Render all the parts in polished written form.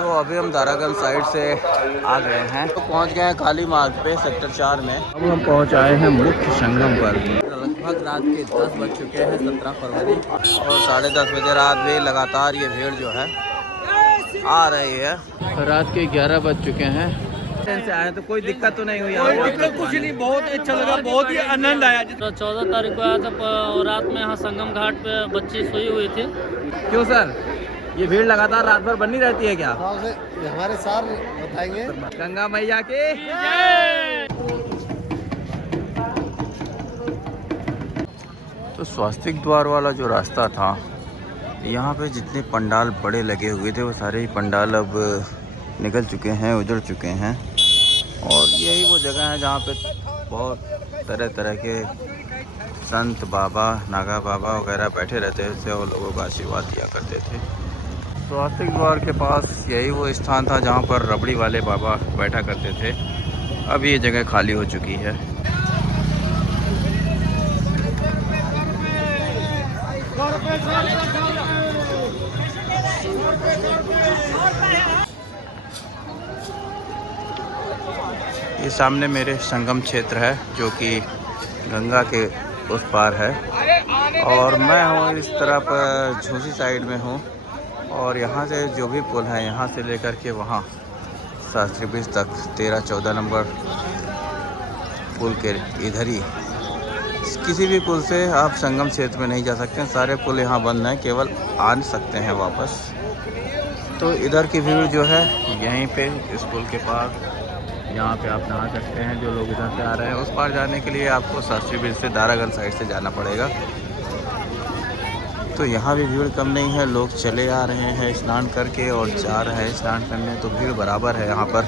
तो अभी हम दारागंज साइड से आ गए हैं, तो पहुंच गए हैं काली मार्ग पे सेक्टर 4 में। अब हम पहुंच आए हैं मुख्य संगम पर। लगभग रात के 10 बज चुके हैं, 17 फरवरी, और 10:30 बजे रात भी लगातार ये भीड़ जो है आ रही है। रात के 11 बज चुके हैं। ट्रेन से आए तो कोई दिक्कत तो नहीं हुई? कोई दिक्कत कुछ नहीं, बहुत अच्छा लगा, बहुत ही आनंद आया। 14 तारीख को आया था और रात में यहाँ संगम घाट पे बच्चे सोई हुई थी। क्यों सर, ये भीड़ लगातार रात भर बनी रहती है क्या? हमारे साथ बताएंगे। गंगा मैया की तो स्वास्तिक द्वार वाला जो रास्ता था, यहाँ पे जितने पंडाल बड़े लगे हुए थे वो सारे ही पंडाल अब निकल चुके हैं, उजड़ चुके हैं। और यही वो जगह है जहाँ पे बहुत तरह तरह के संत बाबा, नागा बाबा वगैरह बैठे रहते थे और लोगों का आशीर्वाद दिया करते थे। स्वास्तिक द्वार के पास यही वो स्थान था जहाँ पर रबड़ी वाले बाबा बैठा करते थे। अब ये जगह खाली हो चुकी है। ये सामने मेरे संगम क्षेत्र है जो कि गंगा के उस पार है, और मैं हूँ इस तरफ झूसी साइड में हूँ। और यहाँ से जो भी पुल है, यहाँ से लेकर के वहाँ शास्त्री ब्रिज तक 13-14 नंबर पुल के इधर ही, किसी भी पुल से आप संगम क्षेत्र में नहीं जा सकते हैं। सारे पुल यहाँ बंद हैं, केवल आ सकते हैं वापस। तो इधर की भीड़ जो है यहीं पे इस पुल के पास, यहाँ पे आप नहा सकते हैं। जो लोग इधर से आ रहे हैं, उस पार जाने के लिए आपको शास्त्री ब्रिज से दारागंज साइड से जाना पड़ेगा। तो यहाँ भी भीड़ कम नहीं है, लोग चले आ रहे हैं स्नान करके और जा रहे हैं स्नान करने, तो भीड़ बराबर है यहाँ पर।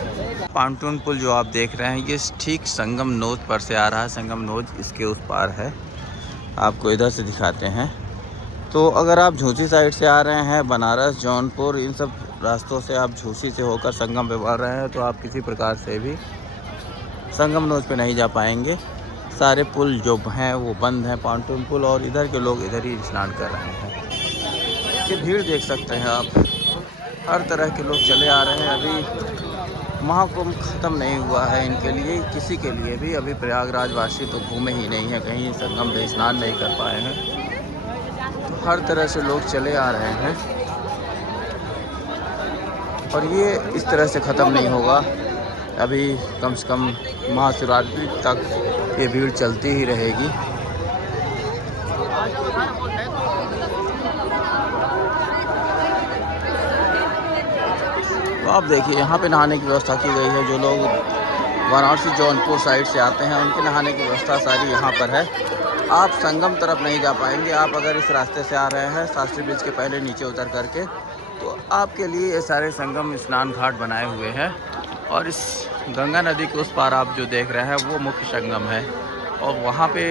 पांटून पुल जो आप देख रहे हैं ये ठीक संगम नोज पर से आ रहा है। संगम नोज इसके उस पार है, आपको इधर से दिखाते हैं। तो अगर आप झूसी साइड से आ रहे हैं, बनारस, जौनपुर, इन सब रास्तों से आप झूसी से होकर संगम पे बढ़ रहे हैं, तो आप किसी प्रकार से भी संगम नोज पे नहीं जा पाएंगे। सारे पुल जो हैं वो बंद हैं, पांटून पुल, और इधर के लोग इधर ही स्नान कर रहे हैं। ये भीड़ देख सकते हैं आप, हर तरह के लोग चले आ रहे हैं। अभी महाकुंभ ख़त्म नहीं हुआ है इनके लिए, किसी के लिए भी। अभी प्रयागराज वासी तो घूमे ही नहीं है, कहीं संगम में स्नान नहीं कर पाए हैं। तो हर तरह से लोग चले आ रहे हैं और ये इस तरह से ख़त्म नहीं होगा। अभी कम से कम महाशिवरात्रि तक ये भीड़ चलती ही रहेगी। तो आप देखिए यहाँ पे नहाने की व्यवस्था की गई है। जो लोग वाराणसी, जौनपुर साइड से आते हैं, उनके नहाने की व्यवस्था सारी यहाँ पर है। आप संगम तरफ नहीं जा पाएंगे। आप अगर इस रास्ते से आ रहे हैं शास्त्री ब्रिज के पहले नीचे उतर करके, तो आपके लिए ये सारे संगम स्नान घाट बनाए हुए हैं। और इस गंगा नदी के उस पार आप जो देख रहे हैं वो मुख्य संगम है। और वहाँ पे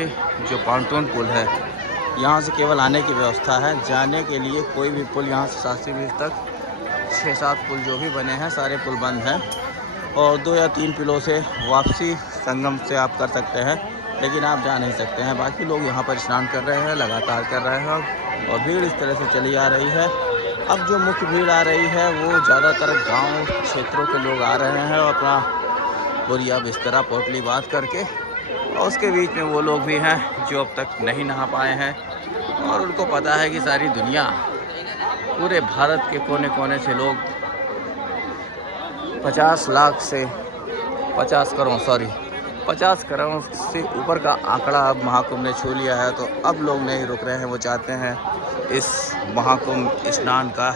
जो पांटून पुल है, यहाँ से केवल आने की व्यवस्था है। जाने के लिए कोई भी पुल, यहाँ से शास्त्री ब्रिज तक 6-7 पुल जो भी बने हैं सारे पुल बंद हैं। और 2 या 3 पुलों से वापसी संगम से आप कर सकते हैं, लेकिन आप जा नहीं सकते हैं। बाकी लोग यहाँ पर स्नान कर रहे हैं, लगातार कर रहे हैं, और भीड़ इस तरह से चली आ रही है। अब जो मुख्य भीड़ आ रही है वो ज़्यादातर गांव क्षेत्रों के लोग आ रहे हैं, और अपना बोरिया, बिस्तरा, पोटली बात करके। और उसके बीच में वो लोग भी हैं जो अब तक नहीं नहा पाए हैं, और उनको पता है कि सारी दुनिया, पूरे भारत के कोने कोने से लोग 50 करोड़ से ऊपर का आंकड़ा अब महाकुंभ ने छू लिया है। तो अब लोग नहीं रुक रहे हैं, वो चाहते हैं इस महाकुंभ स्नान का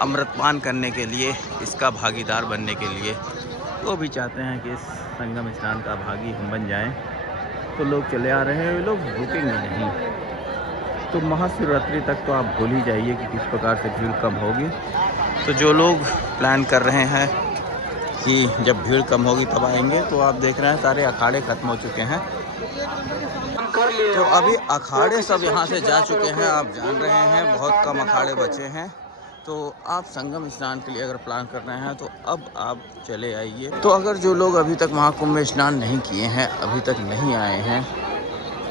अमृतपान करने के लिए, इसका भागीदार बनने के लिए। वो भी चाहते हैं कि इस संगम स्नान का भागी हम बन जाएं। तो लोग चले आ रहे हैं, लोग रुकेंगे नहीं। तो महाशिवरात्रि तक तो आप भूल ही जाइए कि किस प्रकार से भीड़ कम होगी। तो जो लोग प्लान कर रहे हैं कि जब भीड़ कम होगी तब आएंगे, तो आप देख रहे हैं सारे अखाड़े ख़त्म हो चुके हैं। तो अभी अखाड़े सब यहाँ से जा चुके हैं, आप जान रहे हैं, बहुत कम अखाड़े बचे हैं। तो आप संगम स्नान के लिए अगर प्लान कर रहे हैं तो अब आप चले आइए। तो अगर जो लोग अभी तक महाकुंभ में स्नान नहीं किए हैं, अभी तक नहीं आए हैं,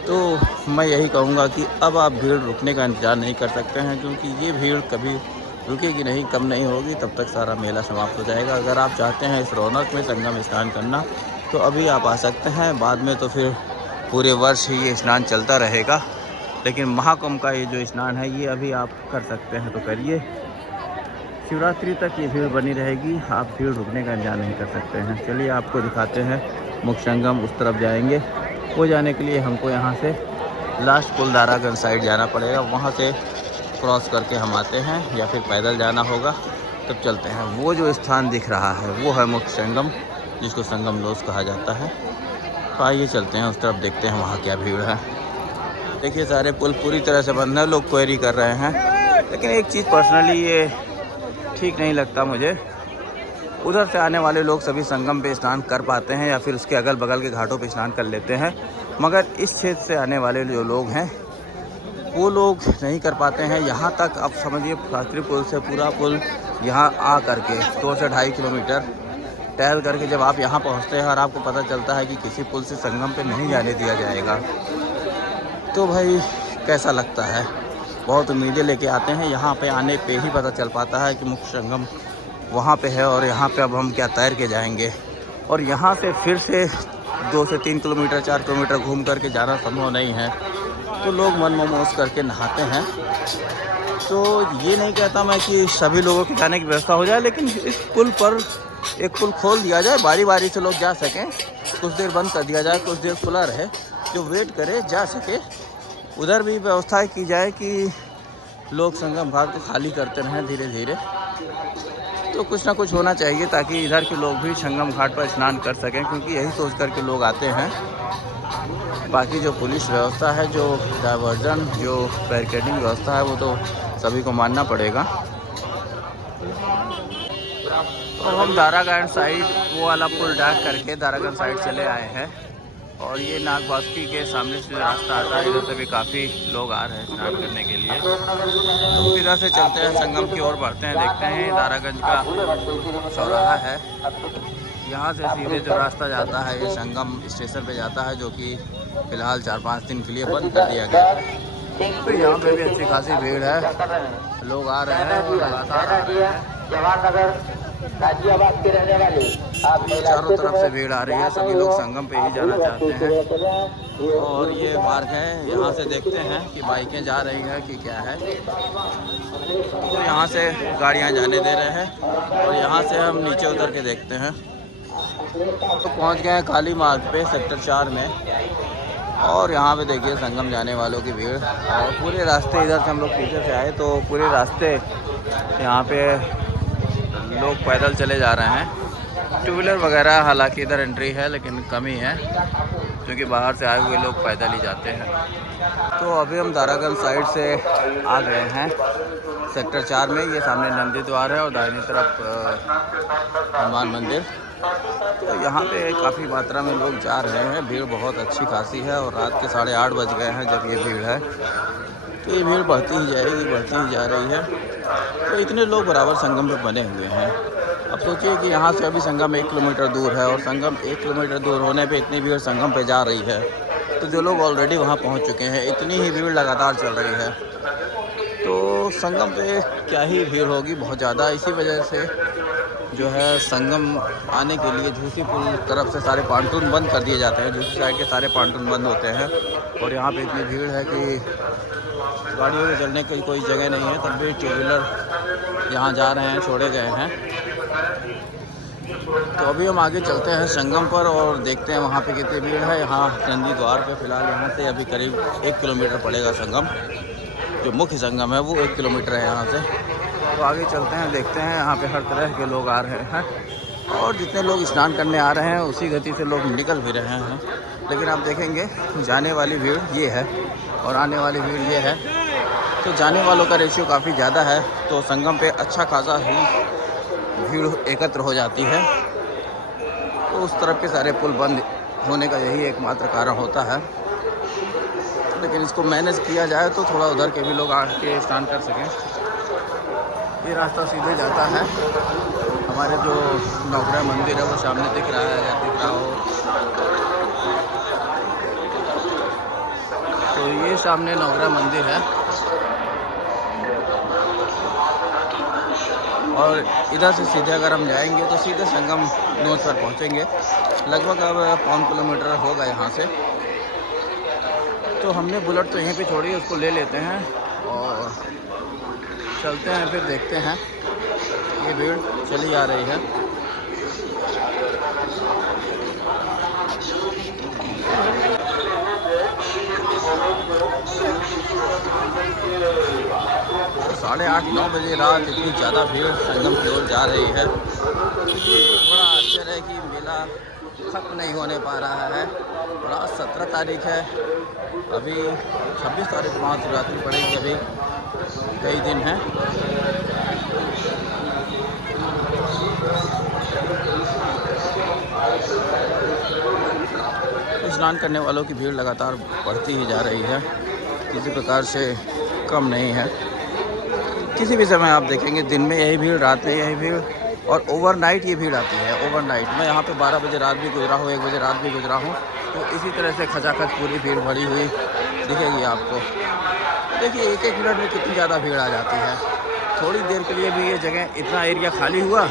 तो मैं यही कहूँगा कि अब आप भीड़ रुकने का इंतज़ार नहीं कर सकते हैं, क्योंकि ये भीड़ कभी रुकेगी नहीं, कम नहीं होगी, तब तक सारा मेला समाप्त हो जाएगा। अगर आप चाहते हैं इस रौनक में संगम स्नान करना तो अभी आप आ सकते हैं, बाद में तो फिर पूरे वर्ष ही ये स्नान चलता रहेगा। लेकिन महाकुंभ का ये जो स्नान है ये अभी आप कर सकते हैं तो करिए। शिवरात्रि तक ये भीड़ बनी रहेगी, आप भीड़ रुकने का इंतजार नहीं कर सकते हैं। चलिए आपको दिखाते हैं मुख्य संगम, उस तरफ जाएंगे। वो जाने के लिए हमको यहाँ से लास्ट पुल दारागंज साइड जाना पड़ेगा, वहाँ से क्रॉस करके हम आते हैं, या फिर पैदल जाना होगा तब चलते हैं। वो जो स्थान दिख रहा है वो है मुख्य संगम, जिसको संगम लोस कहा जाता है। तो आइए चलते हैं उस तरफ, देखते हैं वहाँ क्या भीड़ है। देखिए सारे पुल पूरी तरह से बंद है, लोग क्वेरी कर रहे हैं। लेकिन एक चीज़ पर्सनली ये ठीक नहीं लगता मुझे, उधर से आने वाले लोग सभी संगम पे स्नान कर पाते हैं या फिर उसके अगल बगल के घाटों पे स्नान कर लेते हैं, मगर इस क्षेत्र से आने वाले जो लोग हैं वो लोग नहीं कर पाते हैं। यहाँ तक आप समझिए शास्त्री पुल से पूरा पुल यहाँ आ करके 2 से 2.5 किलोमीटर टहल करके जब आप यहाँ पहुँचते हैं और आपको पता चलता है कि किसी पुल से संगम पे नहीं जाने दिया जाएगा, तो भाई कैसा लगता है। बहुत उम्मीदें लेके आते हैं, यहाँ पे आने पे ही पता चल पाता है कि मुख्य संगम वहाँ पे है और यहाँ पे अब हम क्या तैर के जाएंगे। और यहाँ से फिर से 2 से 3 किलोमीटर 4 किलोमीटर घूम करके जाना संभव नहीं है, तो लोग मन मोमोज करके नहाते हैं। तो ये नहीं कहता मैं कि सभी लोगों के जाने की व्यवस्था हो जाए, लेकिन इस पुल पर एक पुल खोल दिया जाए, बारी बारी से लोग जा सकें। कुछ देर बंद कर दिया जाए, कुछ देर खुला रहे, जो वेट करे जा सके। उधर भी व्यवस्था की जाए कि लोग संगम घाट को खाली करते रहें धीरे धीरे। तो कुछ ना कुछ होना चाहिए ताकि इधर के लोग भी संगम घाट पर स्नान कर सकें, क्योंकि यही सोच कर के लोग आते हैं। बाकी जो पुलिस व्यवस्था है, जो डाइवर्जन, जो बैरिकेडिंग व्यवस्था है, वो तो सभी को मानना पड़ेगा। तो हम दारागंज साइड वो वाला पुल डाक करके दारागंज साइड चले आए हैं, और ये नागवासुकी के सामने से रास्ता आता है, इधर से भी काफ़ी लोग आ रहे हैं स्नान करने के लिए। तो इधर से चलते हैं, संगम की ओर बढ़ते हैं, देखते हैं। दारागंज का चौराहा है, यहाँ से सीधे जो रास्ता जाता है ये संगम स्टेशन पे जाता है, जो कि फ़िलहाल 4-5 दिन के लिए बंद कर दिया गया है। तो यहाँ पे भी अच्छी खासी भीड़ है, लोग आ रहे हैं और लगातार आ रहे हैं। चारों तरफ से भीड़ आ रही है, सभी लोग संगम पे ही जाना चाहते हैं। और ये मार्ग है, यहाँ से देखते हैं कि बाइकें जा रही हैं कि क्या है। तो यहाँ से गाड़ियाँ जाने दे रहे हैं और यहाँ से हम नीचे उतर के देखते हैं। तो पहुँच गए हैं काली मार्ग पे सेक्टर 4 में, और यहाँ पे देखिए संगम जाने वालों की भीड़। और पूरे रास्ते इधर से हम लोग पीछे से आए तो पूरे रास्ते यहाँ पे लोग पैदल चले जा रहे हैं। 2 व्हीलर वगैरह हालांकि इधर एंट्री है, लेकिन कम ही है, क्योंकि बाहर से आए हुए लोग पैदल ही जाते हैं। तो अभी हम दारागंज साइड से आ गए हैं सेक्टर 4 में। ये सामने नंदी द्वार है और दाहिनी तरफ हनुमान मंदिर। तो यहाँ पे काफ़ी मात्रा में लोग जा रहे हैं, भीड़ बहुत अच्छी खासी है, और रात के 8:30 बज गए हैं जब ये भीड़ है। तो ये भीड़ बढ़ती ही जाएगी, बढ़ती ही जा रही है। तो इतने लोग बराबर संगम पे बने हुए हैं। अब सोचिए कि यहाँ से अभी संगम 1 किलोमीटर दूर है, और संगम 1 किलोमीटर दूर होने पे इतनी भीड़ संगम पे जा रही है। तो जो लोग ऑलरेडी वहाँ पहुँच चुके हैं, इतनी ही भीड़ लगातार चल रही है। तो संगम पे क्या ही भीड़ होगी, बहुत ज़्यादा। इसी वजह से जो है संगम आने के लिए झूसी पुल तरफ से सारे पांटून बंद कर दिए जाते हैं। झूसी साइड के सारे पांटून बंद होते हैं, और यहाँ पे इतनी भीड़ है कि गाड़ियों के चलने की कोई जगह नहीं है। तब भी 2 व्हीलर यहाँ जा रहे हैं, छोड़े गए हैं। तो अभी हम आगे चलते हैं संगम पर और देखते हैं वहाँ पे कितनी भीड़ है। यहाँ नंदी द्वार पे फ़िलहाल यहाँ से अभी करीब 1 किलोमीटर पड़ेगा संगम। जो मुख्य संगम है वो 1 किलोमीटर है यहाँ से। तो आगे चलते हैं, देखते हैं। यहाँ पे हर तरह के लोग आ रहे हैं, और जितने लोग स्नान करने आ रहे हैं उसी गति से लोग निकल भी रहे हैं। लेकिन आप देखेंगे जाने वाली भीड़ ये है और आने वाली भीड़ ये है। तो जाने वालों का रेशियो काफ़ी ज़्यादा है, तो संगम पे अच्छा खासा ही भीड़ एकत्र हो जाती है। तो उस तरफ के सारे पुल बंद होने का यही एकमात्र कारण होता है। लेकिन इसको मैनेज किया जाए तो थोड़ा उधर के भी लोग आके स्नान कर सकें। ये रास्ता सीधे जाता है, हमारे जो नवग्रह मंदिर है वो सामने दिख रहा है, या दिख रहा हो तो ये सामने नवग्रह मंदिर है। और इधर से सीधे अगर हम जाएंगे तो सीधे संगम नोच पर पहुंचेंगे। लगभग अब 1.5 किलोमीटर होगा यहाँ से। तो हमने बुलेट तो यहीं पे छोड़ी, उसको ले लेते हैं और चलते हैं, फिर देखते हैं। ये भीड़ चली आ रही है। तो 8:30-9 बजे रात इतनी ज़्यादा भीड़ संगम की ओर जा रही है। ये बड़ा आश्चर्य है कि मेला ख़त्म नहीं होने पा रहा है। और आज 17 तारीख है, अभी 26 तारीख महाशिवरात्रि पड़ेगी, अभी कई दिन हैं। स्नान करने वालों की भीड़ लगातार बढ़ती ही जा रही है, किसी प्रकार से कम नहीं है। किसी भी समय आप देखेंगे, दिन में यही भीड़, रात में यही भीड़, और ओवरनाइट ये भीड़ आती है। ओवरनाइट मैं यहाँ पे 12 बजे रात भी गुजरा हूँ, 1 बजे रात भी गुजरा हूँ, तो इसी तरह से खचाखच पूरी भीड़ भरी हुई दिखेगी आपको। देखिए 1-1 मिनट में कितनी ज़्यादा भीड़ आ जाती है। थोड़ी देर के लिए भी ये जगह, इतना एरिया खाली हुआ,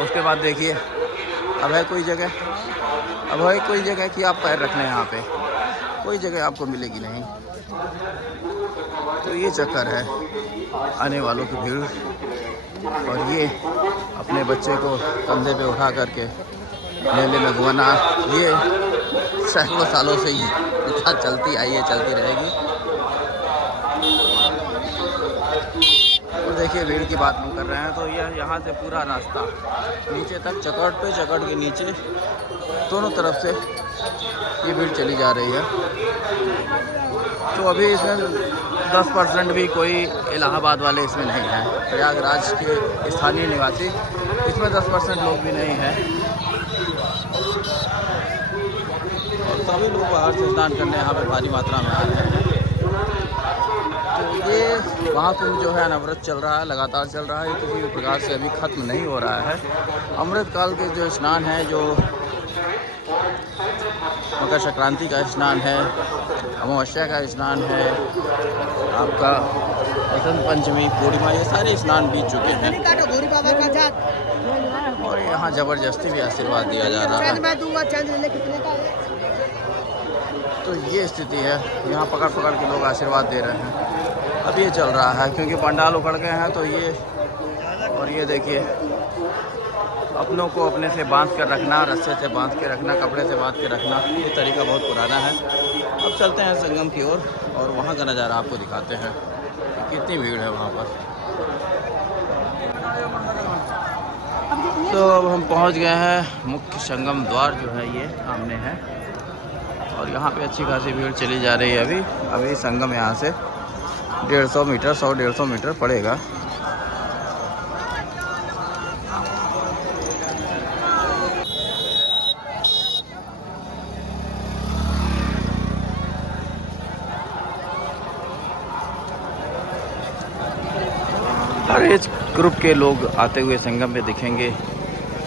उसके बाद देखिए अब है कोई जगह, अब है कोई जगह कि आप पैर रखना है। यहाँ पे कोई जगह आपको मिलेगी नहीं। तो ये चक्कर है आने वालों की भीड़। और ये अपने बच्चे को कंधे पे उठा करके मेले में घुमाना, ये सैकड़ों सालों से ही प्रथा चलती आई है, चलती रहेगी। और देखिए भीड़ की बात हम कर रहे हैं तो यह यहाँ से पूरा रास्ता नीचे तक, चकौट पे, चकौट के नीचे दोनों तरफ से ये भीड़ चली जा रही है। तो अभी इसमें 10% भी कोई इलाहाबाद वाले इसमें नहीं हैं, प्रयागराज के स्थानीय निवासी, इसमें 10% लोग भी नहीं हैं। और सभी लोग बाहर से स्नान करने यहाँ पे भारी मात्रा में आ रहे हैं। तो ये महाकुंभ जो है अनवरत चल रहा है, लगातार चल रहा है, किसी भी प्रकार से अभी ख़त्म नहीं हो रहा है। अमृत काल के जो स्नान है, जो मकर संक्रांति का स्नान है, अमावस्या का स्नान है, आपका बसंत पंचमी, पूर्णिमा, ये सारे स्नान बीत चुके हैं। और यहाँ ज़बरदस्ती भी आशीर्वाद दिया जा रहा है। तो ये स्थिति है, यहाँ पकड़ पकड़ के लोग आशीर्वाद दे रहे हैं। अब ये चल रहा है क्योंकि पंडाल उखड़ गए हैं, तो ये, और ये देखिए अपनों को अपने से बांध कर रखना, रस्से से बांध के रखना, कपड़े से बांध के रखना, ये तरीका बहुत पुराना है। अब चलते हैं संगम की ओर और वहाँ का नज़ारा आपको दिखाते हैं कि कितनी भीड़ है वहाँ पर। तो अब हम पहुँच गए हैं, मुख्य संगम द्वार जो है ये सामने है, और यहाँ पे अच्छी खासी भीड़ चली जा रही है। अभी संगम यहाँ से 150 मीटर, 100-150 मीटर पड़ेगा। हर एज ग्रुप के लोग आते हुए संगम पे दिखेंगे।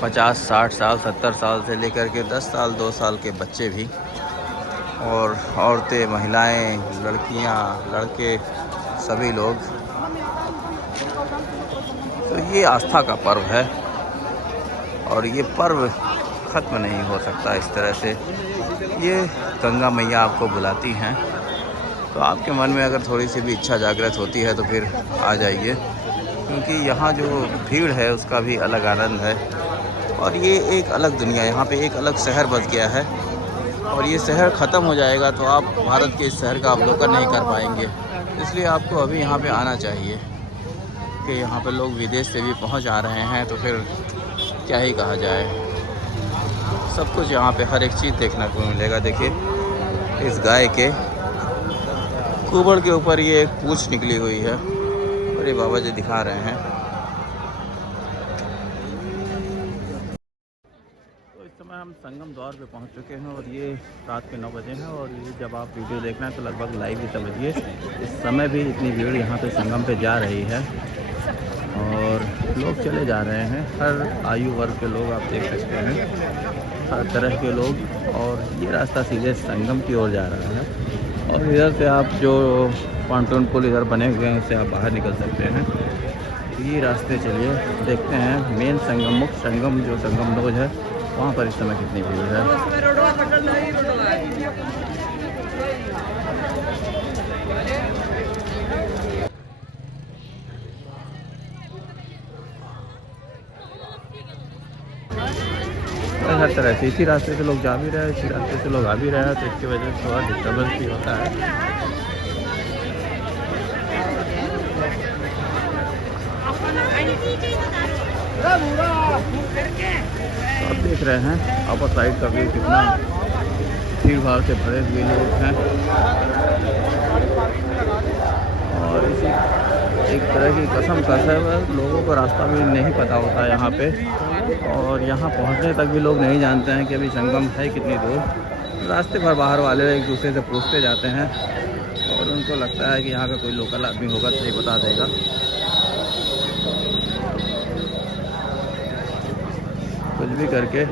50-60 साल, 70 साल से लेकर के 10 साल, 2 साल के बच्चे भी, और औरतें, महिलाएं, लड़कियां, लड़के, सभी लोग। तो ये आस्था का पर्व है और ये पर्व ख़त्म नहीं हो सकता इस तरह से। ये गंगा मैया आपको बुलाती हैं, तो आपके मन में अगर थोड़ी सी भी इच्छा जागृत होती है तो फिर आ जाइए, क्योंकि यहाँ जो भीड़ है उसका भी अलग आनंद है। और ये एक अलग दुनिया, यहाँ पे एक अलग शहर बस गया है, और ये शहर ख़त्म हो जाएगा तो आप भारत के इस शहर का अवलोकन नहीं कर पाएंगे। इसलिए आपको अभी यहाँ पे आना चाहिए, कि यहाँ पे लोग विदेश से भी पहुँच आ रहे हैं, तो फिर क्या ही कहा जाए। सब कुछ यहाँ पे हर एक चीज़ देखने को मिलेगा। देखिए इस गाय के कुबड़ के ऊपर ये एक पूँछ निकली हुई है, और ये बाबा जी दिखा रहे हैं। तो इस समय हम संगम द्वार पे पहुंच चुके हैं, और ये रात के 9 बजे हैं, और ये जब आप वीडियो देख रहे हैं तो लगभग लाइव ही समझिए। इस समय भी इतनी भीड़ यहाँ पे संगम पे जा रही है, और लोग चले जा रहे हैं। हर आयु वर्ग के लोग आप देख सकते हैं, हर तरह के लोग। और ये रास्ता सीधे संगम की ओर जा रहा है, और इधर से आप जो पॉन्टून पुल इधर बने हुए हैं उससे आप बाहर निकल सकते हैं। ये रास्ते चलिए देखते हैं मेन संगम, मुख्य संगम जो संगम रोड है वहाँ पर इस समय कितनी भीड़ है। हर तरह से इसी रास्ते से लोग जा भी रहे हैं, इसी रास्ते से लोग आ भी रहे हैं, तो इसकी वजह से थोड़ा डिस्टर्बेंस भी होता है। आप देख रहे हैं अपर साइड का व्यू, कितना भीड़ भाड़ से भरे हुए लोग हैं और इसी एक तरह की कसम है, लोगों को रास्ता भी नहीं पता होता यहाँ पे और यहाँ पहुँचने तक भी लोग नहीं जानते हैं कि अभी संगम है कितनी दूर। रास्ते भर बाहर वाले एक दूसरे से पूछते जाते हैं और उनको लगता है कि यहाँ का कोई लोकल आदमी होगा तो ये बता देगा। कुछ भी करके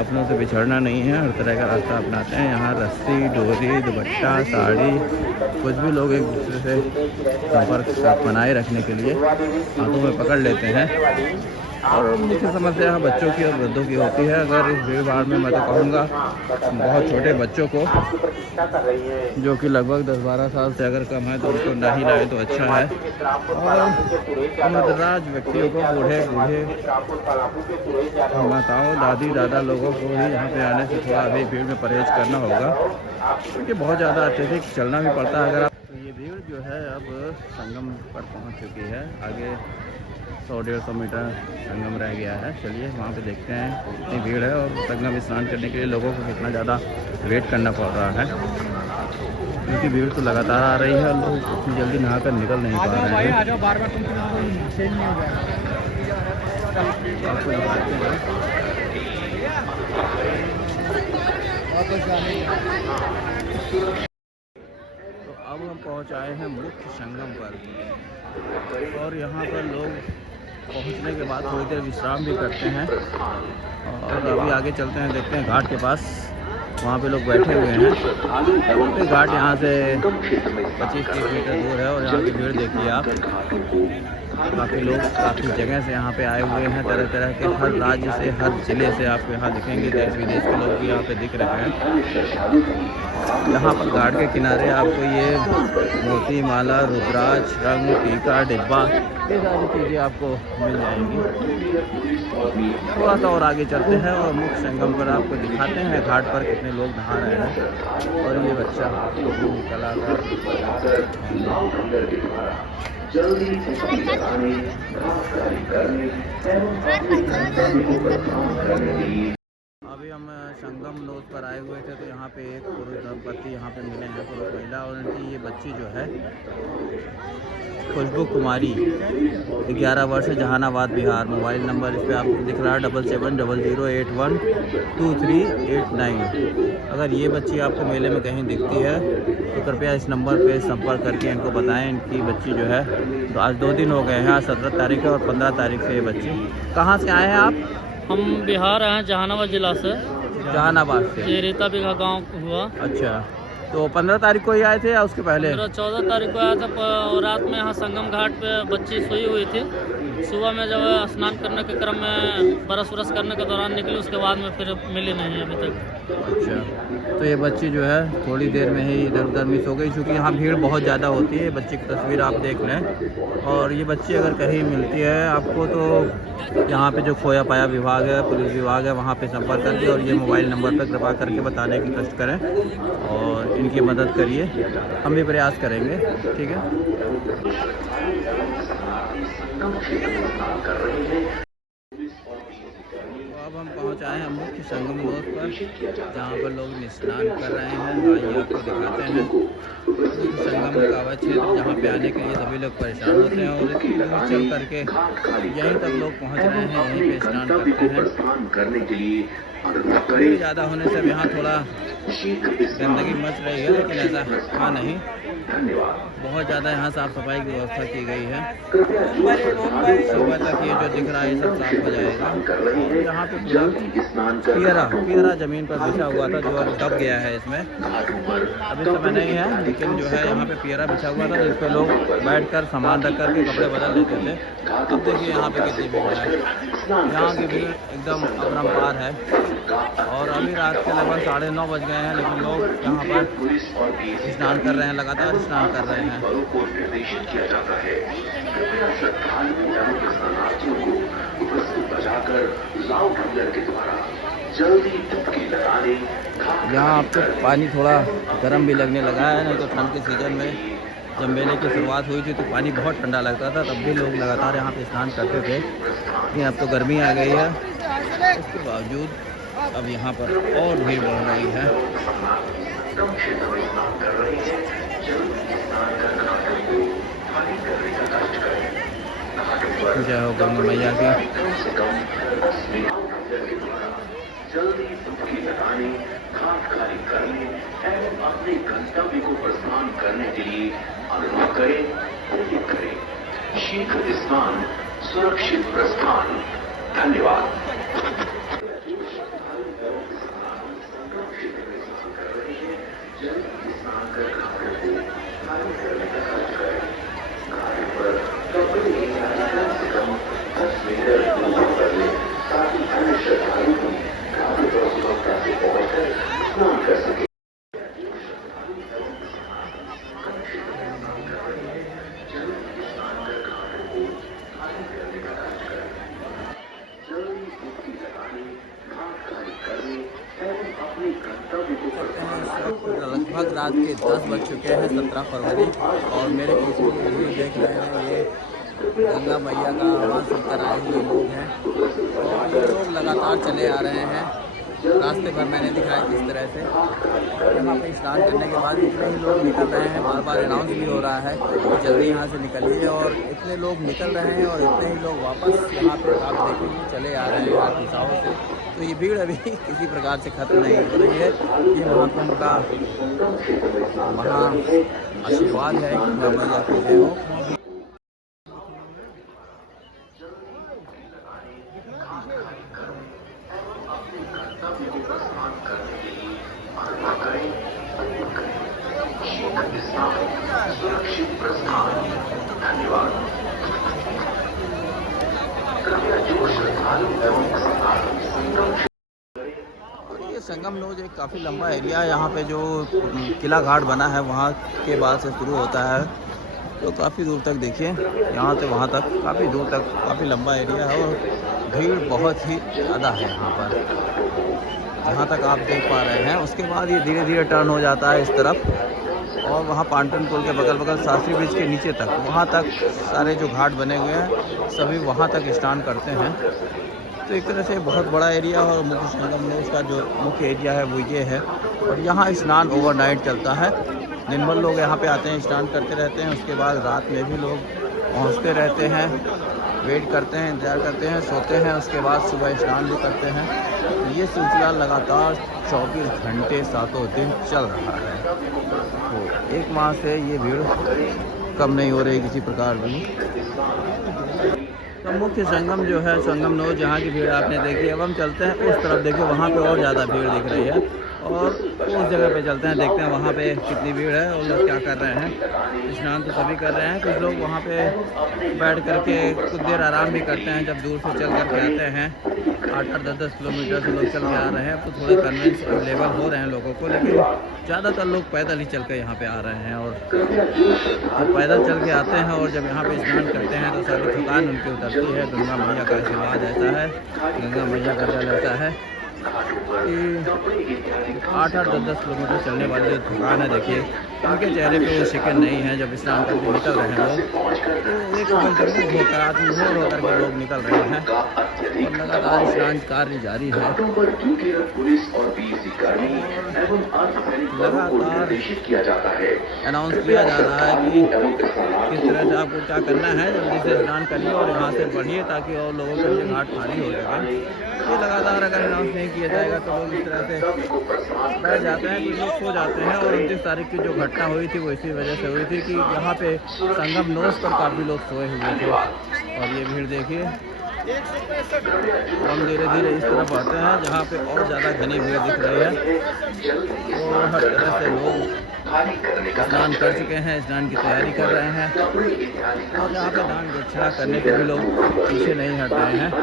अपनों से बिछड़ना नहीं है, हर तरह का रास्ता अपनाते हैं। यहाँ रस्सी, डोरी, दुपट्टा, साड़ी, कुछ भी लोग एक दूसरे से संपर्क बनाए रखने के लिए हाथों में पकड़ लेते हैं। और मुख्य समस्या यहाँ बच्चों की और वृद्धों की होती है। अगर इस भीड़ भाड़ में मैं तो कहूँगा बहुत छोटे बच्चों को जो कि लगभग 10-12 साल से अगर कम है तो उनको नहीं लाए तो अच्छा है। और उम्रदराज व्यक्तियों को, बूढ़े माताओं, दादी दादा लोगों को ही यहाँ पे आने से थोड़ा अभी भीड़ में परहेज करना होगा, क्योंकि बहुत ज़्यादा अत्यधिक चलना भी पड़ता है। अगर आप तो ये भीड़ जो है अब संगम पर पहुँच चुकी है। आगे 100-150 मीटर संगम रह गया है। चलिए वहाँ पे देखते हैं कितनी भीड़ है और संगम स्नान करने के लिए लोगों को कितना ज़्यादा वेट करना पड़ रहा है, क्योंकि भीड़ तो लगातार आ रही है और लोग इतनी जल्दी नहा कर निकल नहीं पा रहे हैं। आपको दिखाते हैं तो अब हम पहुँच आए हैं मुख्य संगम पर और यहाँ पर लोग पहुँचने के बाद थोड़ी देर विश्राम भी करते हैं और अभी आगे चलते हैं, देखते हैं घाट के पास, वहाँ पे लोग बैठे हुए हैं। घाट यहाँ से 25-30 मीटर दूर है और यहाँ की भीड़ देखिए आप, काफ़ी लोग काफ़ी जगह से यहाँ पे आए हुए हैं, तरह तरह के हर राज्य से, हर ज़िले से आपको यहाँ दिखेंगे। देश विदेश के लोग भी यहाँ पे दिख रहे हैं। यहाँ पर घाट के किनारे आपको ये मोती माला, रुद्राक्ष, रंग, टीका, डिब्बा, ये सारी चीज़ें आपको मिल जाएंगी। थोड़ा सा और आगे चलते हैं और मुख्य संगम पर आपको दिखाते हैं घाट पर कितने लोग नहा रहे हैं। और ये बच्चा कलाकार अभी हम संगम नोद पर आए हुए थे तो यहाँ पे एक पुरुष दंपति यहाँ पे मिले हैं, पुरुष महिला, और उनकी ये बच्ची जो है खुशबू कुमारी, 11 वर्ष, जहानाबाद बिहार। मोबाइल नंबर इस पर आपको दिख रहा है 7700812389। अगर ये बच्ची आपको मेले में कहीं दिखती है तो कृपया इस नंबर पे संपर्क करके इनको बताएं। इनकी बच्ची जो है तो आज 2 दिन हो गए हैं, आज 17 तारीख है और 15 तारीख से ये बच्ची। कहाँ से आए हैं आप? हम बिहार हैं, जहानाबाद जिला से। जहानाबाद से? ये रेता बिघा गाँव हुआ। अच्छा, तो 15 तारीख को ही आए थे या उसके पहले? 14 तारीख को आया था और रात में यहाँ संगम घाट पे बच्ची सोई हुई थी। सुबह में जब स्नान करने के क्रम में बरस वरस करने के दौरान निकली, उसके बाद में फिर मिली नहीं अभी तक। अच्छा, तो ये बच्ची जो है थोड़ी देर में ही इधर उधर मिस हो गई, क्योंकि यहाँ भीड़ बहुत ज़्यादा होती है। बच्ची की तस्वीर आप देख लें। और ये बच्ची अगर कहीं मिलती है आपको तो यहाँ पे जो खोया पाया विभाग है, पुलिस विभाग है, वहाँ पे संपर्क करके और ये मोबाइल नंबर पर कृपा करके बताने की कष्ट करें और इनकी मदद करिए। हम भी प्रयास करेंगे, ठीक है। अब हम पहुंच आए हैं मुख्य संगम रोड पर, जहां पर लोग स्नान कर रहे हैं। आइए आपको दिखाते हैं मुख्य संगम का वह क्षेत्र जहां पे आने के लिए सभी लोग परेशान होते हैं और इतनी दूर चल करके यहीं तक लोग पहुंच रहे हैं, यहीं पे स्नान करते हैं। भीड़ ज़्यादा होने से अब यहाँ थोड़ा गंदगी मच रही है, लेकिन ऐसा हाँ नहीं, बहुत ज़्यादा यहाँ साफ़ सफाई की व्यवस्था की गई है। सुबह तक ये जो दिख रहा है ये सब साफ हो जाएगा। यहाँ पे पियरा ज़मीन पर बिछा हुआ था, जो अब दब गया है। इसमें अभी समय नहीं है, लेकिन जो है यहाँ पे पियरा बिछा हुआ था, जिस पे लोग बैठकर सामान रख कर के कपड़े बदल लेते थे। अब देखिए यहाँ पे कितनी भीड़ है। यहाँ की भीड़ एकदम अपरंपार है। और अभी रात के लगभग 9:30 बज गए हैं, लेकिन लोग यहाँ पर स्नान कर रहे हैं, लगातार स्नान कर रहे हैं। यहाँ आपको पानी थोड़ा गर्म भी लगने लगा है, नहीं तो ठंड के सीज़न में जब मेले की शुरुआत हुई थी तो पानी बहुत ठंडा लगता था, तब भी लोग लगातार यहाँ पे स्नान करते थे। लेकिन अब तो गर्मी आ गई है, उसके बावजूद अब यहाँ पर और भीड़ बढ़ रही है। जय हो गंगा मैया की। जल्दी डुबकी लगाने, घाट खाली करने एवं अपने गंतव्य को प्रस्थान करने के लिए अनुरोध करें, प्रेरित करें। शीघ्र स्नान, सुरक्षित प्रस्थान। धन्यवाद। लगभग रात के 10 बज चुके हैं, 17 फरवरी, और मेरे पीछे वीडियो देख रहे हैं, ये गंगा मैया का आवाज़ सुनकर आए हुए लोग हैं। और ये लोग लगातार चले आ रहे हैं। रास्ते भर मैंने दिखाया किस तरह से। यहाँ पे स्नान करने के बाद इतने ही लोग निकल रहे हैं, बार बार अनाउंस भी हो रहा है कि जल्दी यहाँ से निकलिए। और इतने लोग निकल रहे हैं और इतने ही लोग वापस यहाँ पे आप देखेंगे चले आ रहे हैं यहाँ दिशाओं से। तो ये भीड़ अभी किसी प्रकार से खत्म नहीं हो रही है। ये महाकुंभ का महा आशीर्वाद है, गंगा मैया की जय हो। सुरक्षित प्रस्थान। धन्यवाद। और ये संगम नोज एक काफ़ी लंबा एरिया है। यहाँ पे जो किला घाट बना है वहाँ के बाद से शुरू होता है, तो काफ़ी दूर तक देखिए, यहाँ से वहाँ तक काफ़ी दूर तक काफ़ी लंबा एरिया है। और भीड़ बहुत ही ज़्यादा है यहाँ पर, जहाँ तक आप देख पा रहे हैं। उसके बाद ये धीरे धीरे टर्न हो जाता है इस तरफ, और वहाँ पांटन पुल के बगल बगल शास्त्री ब्रिज के नीचे तक, वहाँ तक सारे जो घाट बने हुए हैं सभी वहाँ तक स्नान करते हैं। तो एक तरह से बहुत बड़ा एरिया है। और मुख्य संगम में उसका जो मुख्य एरिया है वो ये है। और यहाँ स्नान ओवरनाइट चलता है। दिन भर लोग यहाँ पे आते हैं, स्नान करते रहते हैं। उसके बाद रात में भी लोग पहुँचते रहते हैं, वेट करते हैं, इंतज़ार करते हैं, सोते हैं। उसके बाद सुबह स्नान भी करते हैं। ये सिलसिला लगातार 24 घंटे 7 दिन चल रहा है। तो 1 माह से ये भीड़ कम नहीं हो रही किसी प्रकार भी। तो मुख्य संगम जो है, संगम नोज, जहाँ की भीड़ आपने देखी। अब हम चलते हैं उस तरफ, देखिए वहाँ पे और ज़्यादा भीड़ दिख रही है। और उस जगह पे चलते हैं, देखते हैं वहाँ पे कितनी भीड़ है और लोग क्या कर रहे हैं। स्नान तो सभी कर रहे हैं, कुछ लोग वहाँ पे बैठ करके कुछ देर आराम भी करते हैं। जब दूर से चल करके आते हैं, 8-8, 10-10 किलोमीटर से लोग चल के आ रहे हैं। अब तो थोड़े कन्वेंस अवेलेबल हो रहे हैं लोगों को, लेकिन ज़्यादातर लोग पैदल ही चल के यहाँ पे आ रहे हैं। और जब पैदल चल के आते हैं और जब यहाँ पे स्नान करते हैं तो सारी थकान उनकी उतरती है। गंगा मैया का आशीर्वाद ऐसा है, गंगा मैया का जल ऐसा है कि 8-8, 10-10 किलोमीटर चलने वाली जो थकान है, देखिए उनके चेहरे पे वो शिकन नहीं है। जब स्नान करके निकल रहे हैं लोग, तो एक होकर के लोग निकल रहे हैं। और लगातार स्नान कार्य जारी है। लगातार अनाउंस किया जा रहा है कि किस तरह से आपको क्या करना है। जल्दी से स्नान करिए और यहाँ से बढ़िए, ताकि और लोगों के लिए घाट खाली हो जाएगा। ये लगातार अगर अनाउंस नहीं किया जाएगा तो लोग इस तरह से बैठ जाते हैं, कुछ लोग सो जाते हैं। और 29 तारीख की जो घटना हुई थी वो इसी वजह से हुई थी कि यहाँ पे संगम नोज पर काफ़ी लोग सोए हुए थे। और ये भीड़ देखिए हम धीरे धीरे इस तरफ आते हैं जहाँ पे और ज़्यादा घनी भीड़ दिख रही है। तो हर तरह से लोग स्नान कर चुके हैं, स्नान की तैयारी कर रहे हैं और यहाँ पे दान दक्षिणा करने के भी लोग पीछे नहीं हट रहे हैं। तो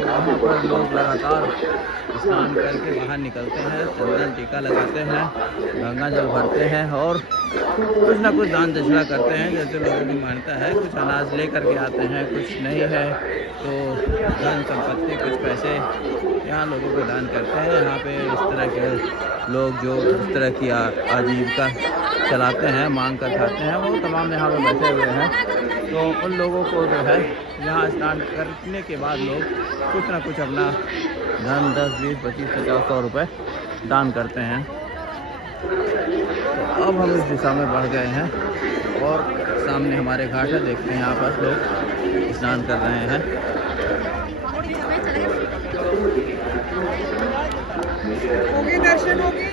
यहाँ पर लोग लगातार स्नान करके बाहर निकलते हैं, चंदन टीका लगाते हैं, गंगा जल भरते हैं और कुछ ना कुछ दान दक्षिणा करते हैं। जैसे लोगों की मान्यता है, कुछ अनाज ले करके आते हैं, कुछ नहीं है तो धन संपत्ति कुछ पैसे यहाँ लोगों को दान करते हैं। यहाँ पे इस तरह के लोग जो इस तरह की आजीविका चलाते हैं, मांग कर खाते हैं, वो तमाम यहाँ पे बैठे हुए हैं। तो उन लोगों को जो है यहाँ स्नान करने के बाद लोग कुछ ना कुछ अपना धन 10, 20, 25, 50, 100 रुपये दान करते हैं। तो अब हम इस दिशा में बढ़ गए हैं और सामने हमारे घाट है, देखते हैं यहाँ पर लोग स्नान कर रहे हैं। होगी दर्शन होगी।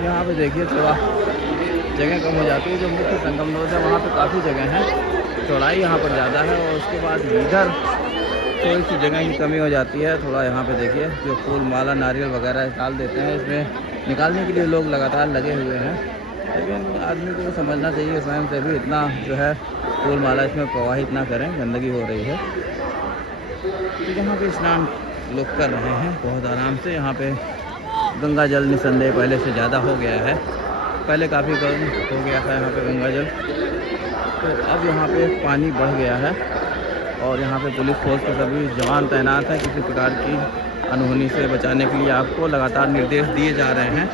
यहाँ पे देखिए थोड़ा जगह कम हो जाती है। जो मुख्य संगम नोद है वहाँ पे काफ़ी जगह है, चौड़ाई यहाँ पर ज़्यादा है और उसके बाद इधर थोड़ी सी जगह की कमी हो जाती है। थोड़ा यहाँ पे देखिए जो फूल माला नारियल वगैरह डाल देते हैं, इसमें निकालने के लिए लोग लगातार लगे हुए हैं। लेकिन आदमी को समझना चाहिए स्वयं से भी इतना जो है फूल माला इसमें प्रवाहित ना करें, गंदगी हो रही है। तो यहाँ पे स्नान लोग कर रहे हैं बहुत आराम से। यहाँ पे गंगा जल निसंदेह पहले से ज़्यादा हो गया है, पहले काफ़ी गर्म हो गया था यहाँ पे गंगा जल, तो अब यहाँ पे पानी बढ़ गया है और यहाँ पे पुलिस फोर्स के सभी जवान तैनात हैं। किसी प्रकार की अनहोनी से बचाने के लिए आपको लगातार निर्देश दिए जा रहे हैं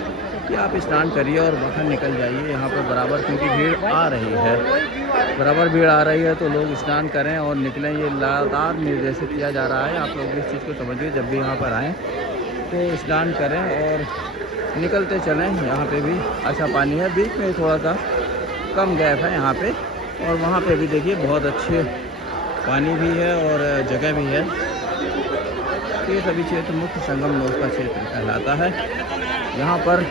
कि आप स्नान करिए और बाहर निकल जाइए यहाँ पर बराबर, क्योंकि भीड़ आ रही है, बराबर भीड़ आ रही है। तो लोग स्नान करें और निकलें, ये लगातार निर्देशित किया जा रहा है। आप लोग इस चीज़ को समझिए, जब भी यहाँ पर आएँ तो स्नान करें और निकलते चलें। यहाँ पे भी अच्छा पानी है, बीच में थोड़ा सा कम गैप है यहाँ पे, और वहाँ पे भी देखिए बहुत अच्छे पानी भी है और जगह भी है। तो ये सभी क्षेत्र मुख्य संगम नोद का क्षेत्र कहलाता है। यहाँ पर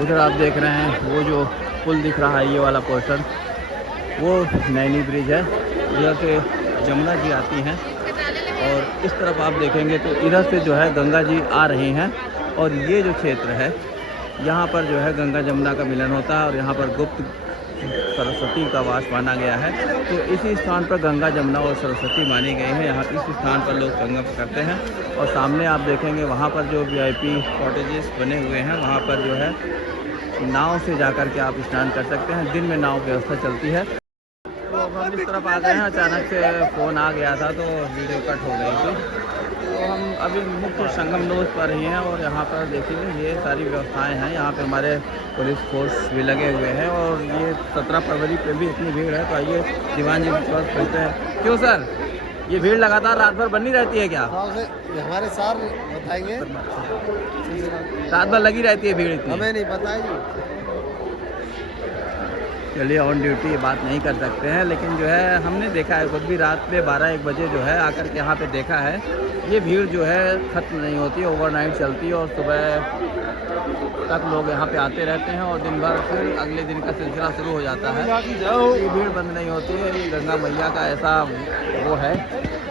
उधर आप देख रहे हैं वो जो पुल दिख रहा है, ये वाला पोर्शन वो नैनी ब्रिज है। उधर से जमुना जी आती हैं और इस तरफ आप देखेंगे तो इधर से जो है गंगा जी आ रही हैं। और ये जो क्षेत्र है यहाँ पर जो है गंगा जमुना का मिलन होता है और यहाँ पर गुप्त सरस्वती का वास माना गया है। तो इसी स्थान पर गंगा जमुना और सरस्वती मानी गई है। यहाँ इस स्थान पर लोग संगम करते हैं और सामने आप देखेंगे वहाँ पर जो VIP कॉटेजेस बने हुए हैं, वहाँ पर जो है नाव से जाकर के आप स्नान कर सकते हैं। दिन में नाव व्यवस्था चलती है। तो अब हम इस तरफ आ गए हैं, अचानक से फ़ोन आ गया था तो वीडियो कट हो गई थी। तो हम अभी मुख्य संगम नोद पर ही हैं और यहाँ पर देखिए ये सारी व्यवस्थाएं हैं। यहाँ पे हमारे पुलिस फोर्स भी लगे हुए हैं और ये 17 फरवरी पे भी इतनी भीड़ है। तो आइए दीवान जी के पास पूछते हैं। क्यों सर, ये भीड़ लगातार रात भर बनी रहती है क्या? हमारे सर बताएंगे। रात भर लगी रहती है भीड़ इतनी? हमें नहीं पता है। चलिए ऑन ड्यूटी बात नहीं कर सकते हैं, लेकिन जो है हमने देखा है खुद भी रात में 12-1 बजे जो है आकर के यहाँ पे देखा है। ये भीड़ जो है ख़त्म नहीं होती, ओवरनाइट चलती है और सुबह तक लोग यहाँ पे आते रहते हैं और दिन भर फिर अगले दिन का सिलसिला शुरू हो जाता है। ये भीड़ बंद नहीं होती है। ये गंगा मैया का ऐसा वो है,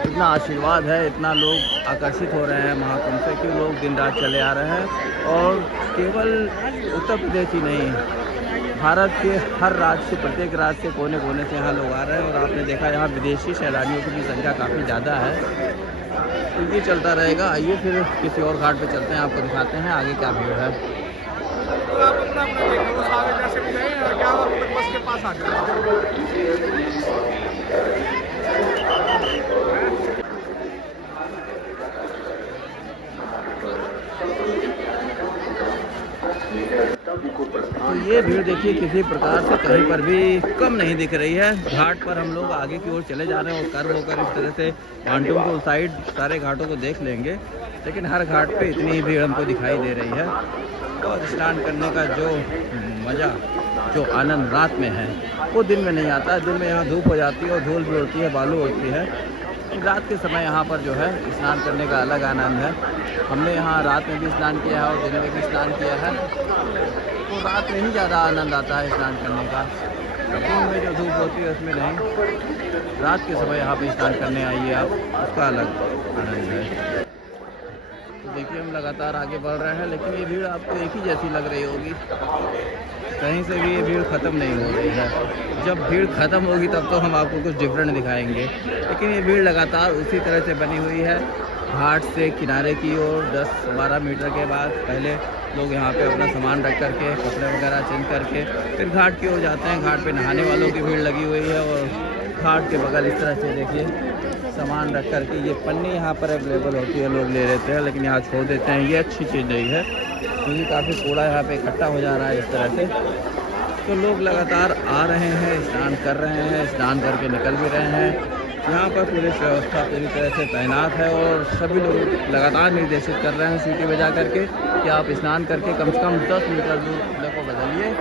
इतना आशीर्वाद है, इतना लोग आकर्षित हो रहे हैं महाकुंभ से कि लोग दिन रात चले आ रहे हैं। और केवल उत्तर प्रदेश ही नहीं, भारत के हर राज्य से, प्रत्येक राज्य से कोने कोने से यहाँ लोग आ रहे हैं। और आपने देखा यहाँ विदेशी सैलानियों की भी संख्या काफ़ी ज़्यादा है। तो ये चलता रहेगा। आइए फिर किसी और घाट पे चलते हैं, आपको दिखाते हैं आगे क्या भीड़ है। बस के पास आ तो ये भीड़ देखिए किसी प्रकार से कहीं पर भी कम नहीं दिख रही है। घाट पर हम लोग आगे की ओर चले जा रहे हैं और कर्व होकर इस तरह से माउंटेन साइड सारे घाटों को देख लेंगे, लेकिन हर घाट पे इतनी ही भीड़ हमको दिखाई दे रही है। और स्नान करने का जो मज़ा, जो आनंद रात में है वो दिन में नहीं आता है। दिन में यहाँ धूप हो जाती है और धूल भी होती है, बालू होती है। रात के समय यहाँ पर जो है स्नान करने का अलग आनंद है। हमने यहाँ रात में भी स्नान किया है और दिन में भी स्नान किया है। आपको रात में ही ज़्यादा आनंद आता है स्नान करने का। दिन में जो धूप होती है उसमें नहीं, रात के समय यहाँ पे स्नान करने आइए आप, उसका अलग आनंद है। तो देखिए हम लगातार आगे बढ़ रहे हैं, लेकिन ये भीड़ आपको एक ही जैसी लग रही होगी, कहीं से भी ये भीड़ ख़त्म नहीं हो रही है। जब भीड़ ख़त्म होगी तब तो हम आपको कुछ डिफरेंट दिखाएंगे, लेकिन ये भीड़ लगातार उसी तरह से बनी हुई है। घाट से किनारे की ओर 10-12 मीटर के बाद पहले लोग यहाँ पे अपना सामान रख करके, कपड़े वगैरह चेंज करके फिर घाट की ओर जाते हैं। घाट पे नहाने वालों की भीड़ लगी हुई है और घाट के बगल इस तरह से देखिए सामान रख करके, ये पन्नी यहाँ पर अवेलेबल होती है, लोग ले लेते हैं लेकिन यहाँ छोड़ देते हैं। ये अच्छी चीज़ नहीं है क्योंकि काफ़ी कूड़ा यहाँ पे इकट्ठा हो जा रहा है इस तरह से। तो लोग लगातार आ रहे हैं, स्नान कर रहे हैं, स्नान करके निकल भी रहे हैं। यहाँ पर पुलिस व्यवस्था पूरी तरह से तैनात है और सभी लोग लगातार निर्देशित कर रहे हैं सीटी बजा करके कि आप स्नान करके कम से कम 10 मीटर दूर कूड़े को बदलिए,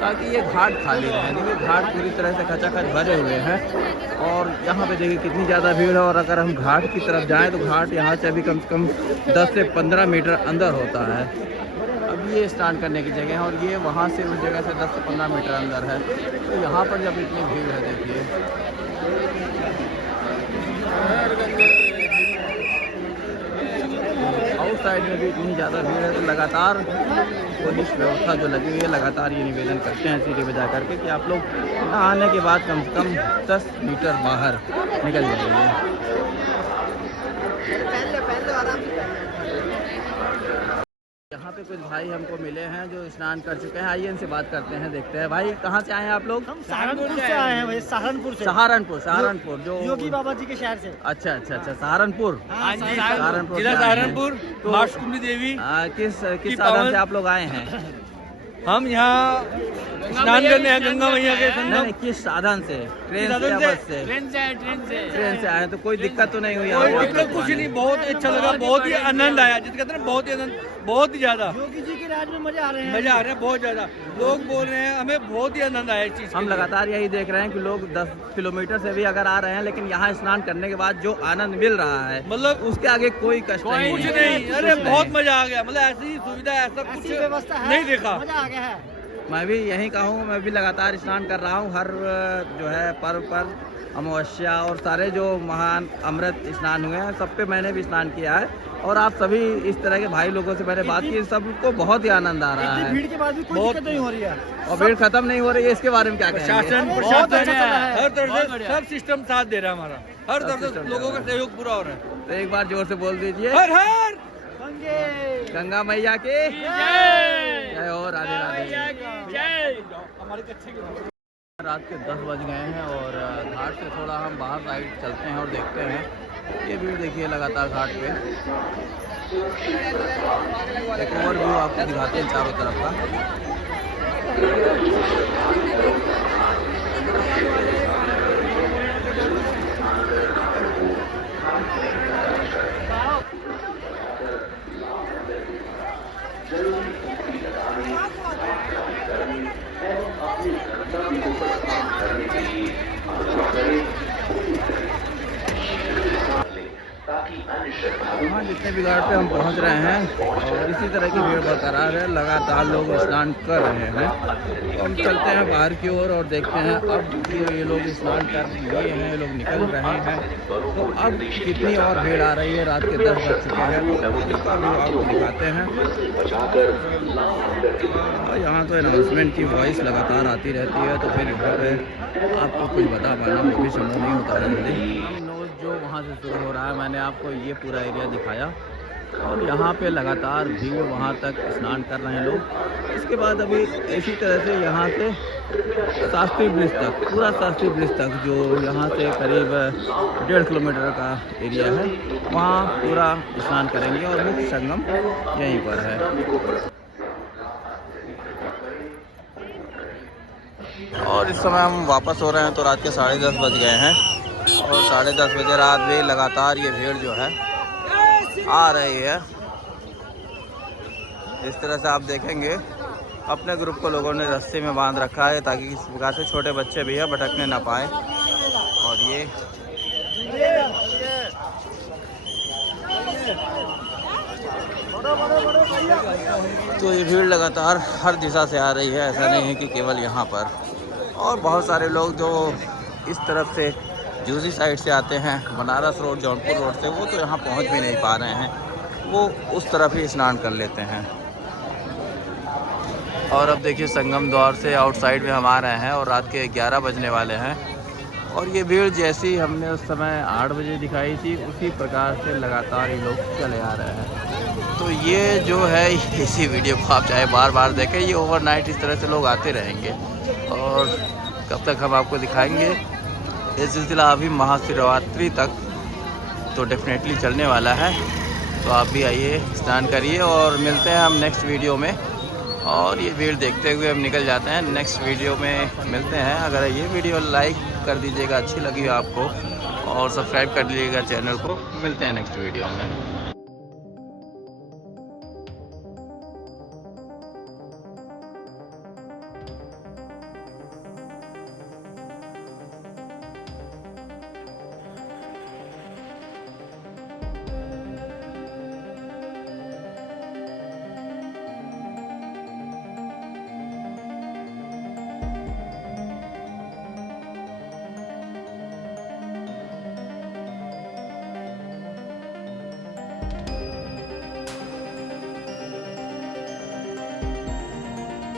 ताकि ये घाट खाली रहे। देखिए घाट पूरी तरह से खचाखच भरे हुए हैं और यहाँ पे देखिए कितनी ज़्यादा भीड़ है। और अगर हम घाट की तरफ जाएँ तो घाट यहाँ से अभी कम 10 से 15 मीटर अंदर होता है। अब ये स्नान करने की जगह है और ये वहाँ से उस जगह से 10 से 15 मीटर अंदर है। तो यहाँ पर जब इतनी भीड़ है देखिए, आउट साइड में भी इतनी ज़्यादा भीड़ है। तो लगातार पुलिस व्यवस्था जो लगी हुई है लगातार ये निवेदन करते हैं सीटी बजा करके कि आप लोग नहाने के बाद कम से कम 10 मीटर बाहर निकल जाइए। यहाँ पे कुछ भाई हमको मिले हैं जो स्नान कर चुके हैं, आइए इनसे बात करते हैं, देखते हैं। भाई कहाँ से आए हैं आप लोग? हम सहारनपुर से आए हैं भाई, सहारनपुर से। सहारनपुर जो योगी बाबा जी के शहर से। अच्छा, सहारनपुर। सहारनपुर जिला सहारनपुर, माँ कुंडी देवी। किस साधन से आप लोग आए हैं? हम यहाँ स्नान करने हैं गंगा मैया के संगम। नहीं, किस साधन से? ट्रेन से या बस से? ट्रेन से आए। तो कोई दिक्कत तो नहीं हुई? कोई दिक्कत कुछ नहीं, बहुत अच्छा लगा, बहुत ही आनंद आया। जिसके कहते हैं बहुत ही आनंद, बहुत ही ज्यादा। योगी जी के राज में मजा आ रहे हैं, मजा आ रहा है बहुत ज्यादा। लोग बोल रहे हैं हमें बहुत ही आनंद आया इस चीज। हम लगातार यही देख रहे हैं कि लोग 10 किलोमीटर से भी अगर आ रहे हैं, लेकिन यहाँ स्नान करने के बाद जो आनंद मिल रहा है मतलब उसके आगे कोई कष्ट नहीं कुछ है। नहीं। अरे बहुत मजा आ गया, मतलब ऐसी सुविधा ऐसा कुछ व्यवस्था है, नहीं देखा, मजा आ गया है। मैं भी यही कहूँ, मैं भी लगातार स्नान कर रहा हूँ हर जो है पर्व पर, अमावस्या और सारे जो महान अमृत स्नान हुए हैं सब पे मैंने भी स्नान किया है। और आप सभी इस तरह के भाई लोगों से मैंने बात की, सबको बहुत ही आनंद आ रहा है। भीड़ के बाद भी कोई दिक्कत नहीं हो रही है और भीड़ खत्म नहीं हो रही है, इसके बारे में क्या कहेंगे? प्रशासन हर तरह से सब सिस्टम साथ दे रहा है हमारा, हर तरह से लोगों का सहयोग पूरा हो रहा है। तो एक बार जोर से बोल दीजिए, हर हर गंगा मैया की जय हो, राधे राधे। रात के 10 बज गए हैं और घाट से थोड़ा हम बाहर साइड चलते हैं और देखते हैं। ये भीड़ देखिए लगातार घाट पे। एक और व्यू आपको दिखाते हैं चारों तरफ का। वहाँ जितने भी घाट पे हम पहुँच रहे हैं और इसी तरह की भीड़ बरकरार है, लगातार लोग स्नान कर रहे हैं। तो हम चलते हैं बाहर की ओर और देखते हैं अब ये लोग स्नान कर लिए हैं, ये लोग निकल रहे हैं। तो अब कितनी और भीड़ आ रही है, रात के 10 बज चुके हैं, तो इसका भी आपको दिखाते हैं। और यहाँ तो अनाउंसमेंट की वॉइस लगातार आती रहती है, तो फिर यहाँ पे आपको कुछ बता पाना वो भी संभव नहीं होता है जल्दी। जो वहाँ से शुरू हो रहा है, मैंने आपको ये पूरा एरिया दिखाया और यहाँ पे लगातार भीड़ वहाँ तक स्नान कर रहे हैं लोग। इसके बाद अभी इसी तरह से यहाँ से शास्त्री ब्रिज तक, पूरा शास्त्री ब्रिज तक जो यहाँ से करीब 1.5 किलोमीटर का एरिया है, वहाँ पूरा स्नान करेंगे और मुख्य संगम यहीं पर है। और इस समय हम वापस हो रहे हैं तो रात के 10:30 बज गए हैं और 10:30 बजे रात भी लगातार ये भीड़ जो है आ रही है। इस तरह से आप देखेंगे अपने ग्रुप को लोगों ने रस्सी में बांध रखा है ताकि किसी प्रकार से छोटे बच्चे भी है भटकने ना पाए। और ये तो ये भीड़ लगातार हर दिशा से आ रही है, ऐसा नहीं है कि केवल यहाँ पर। और बहुत सारे लोग जो इस तरफ से जूसी साइड से आते हैं, बनारस रोड, जौनपुर रोड से, वो तो यहाँ पहुँच भी नहीं पा रहे हैं, वो उस तरफ ही स्नान कर लेते हैं। और अब देखिए संगम द्वार से आउटसाइड में हम आ रहे हैं और रात के 11 बजने वाले हैं। और ये भीड़ जैसी हमने उस समय 8 बजे दिखाई थी, उसी प्रकार से लगातार ये लोग चले आ रहे हैं। तो ये जो है, इसी वीडियो को आप चाहे बार बार देखें, ये ओवरनाइट इस तरह से लोग आते रहेंगे और कब तक हम आपको दिखाएंगे। ये सिलसिला अभी महाशिवरात्रि तक तो डेफिनेटली चलने वाला है। तो आप भी आइए, स्नान करिए और मिलते हैं हम नेक्स्ट वीडियो में। और ये भीड़ देखते हुए हम निकल जाते हैं, नेक्स्ट वीडियो में मिलते हैं। अगर ये वीडियो लाइक कर दीजिएगा, अच्छी लगी आपको, और सब्सक्राइब कर लीजिएगा चैनल को। मिलते हैं नेक्स्ट वीडियो में।